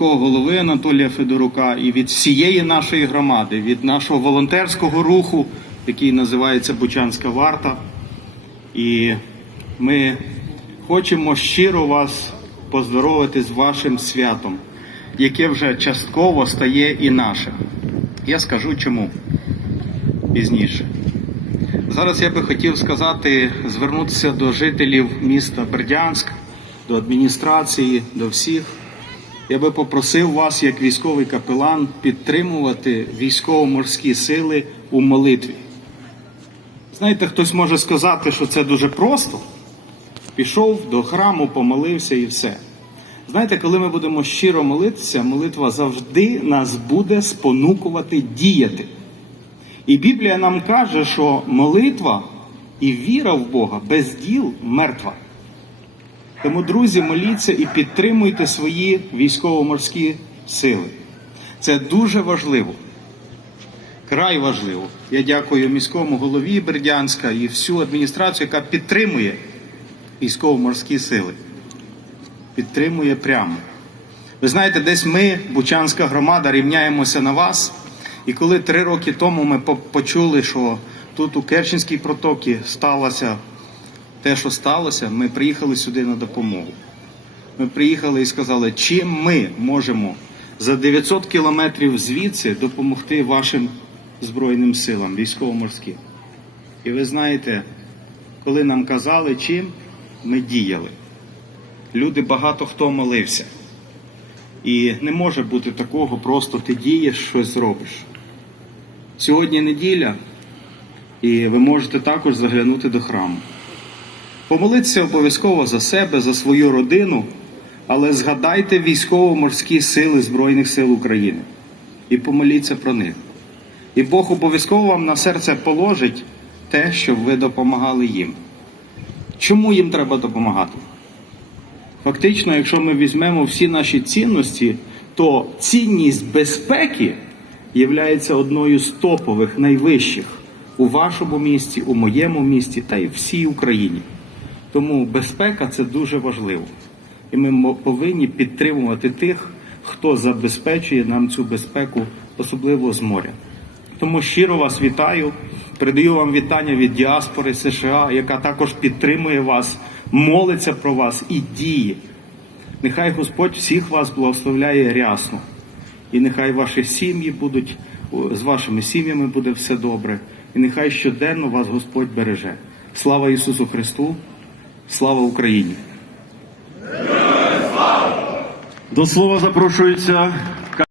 міського голови Анатолія Федорука і від всієї нашої громади, від нашого волонтерського руху, який називається Бучанська варта. І ми хочемо щиро вас поздоровити з вашим святом, яке вже частково стає і нашим. Я скажу чому пізніше. Зараз я би хотів сказати, звернутися до жителів міста Бердянськ, до адміністрації, до всіх. Я би попросив вас, як військовий капелан, підтримувати військово-морські сили у молитві. Знаєте, хтось може сказати, що це дуже просто. Пішов до храму, помолився і все. Знаєте, коли ми будемо щиро молитися, молитва завжди нас буде спонукувати діяти. І Біблія нам каже, що молитва і віра в Бога без діл мертва. Тому, друзі, моліться і підтримуйте свої військово-морські сили. Це дуже важливо. Край важливо. Я дякую міському голові Бердянська і всю адміністрацію, яка підтримує військово-морські сили. Підтримує прямо. Ви знаєте, десь ми, Бучанська громада, рівняємося на вас. І коли три роки тому ми почули, що тут у Керченській протокі сталося те, що сталося, ми приїхали сюди на допомогу. Ми приїхали і сказали, чим ми можемо за 900 кілометрів звідси допомогти вашим Збройним силам, військово-морським. І ви знаєте, коли нам казали, чим ми діяли. Люди багато хто молився. І не може бути такого, просто ти дієш, щось робиш. Сьогодні неділя, і ви можете також заглянути до храму. Помолитися обов'язково за себе, за свою родину, але згадайте військово-морські сили Збройних сил України і помоліться про них. І Бог обов'язково вам на серце положить те, щоб ви допомагали їм. Чому їм треба допомагати? Фактично, якщо ми візьмемо всі наші цінності, то цінність безпеки є одною з топових, найвищих у вашому місті, у моєму місті та й всій Україні. Тому безпека це дуже важливо. І ми повинні підтримувати тих, хто забезпечує нам цю безпеку, особливо з моря. Тому щиро вас вітаю. Передаю вам вітання від діаспори США, яка також підтримує вас, молиться про вас і діє. Нехай Господь всіх вас благословляє рясно. І нехай ваші сім'ї будуть, з вашими сім'ями буде все добре. І нехай щоденно вас Господь береже. Слава Ісусу Христу! Слава Україні! До слова запрошується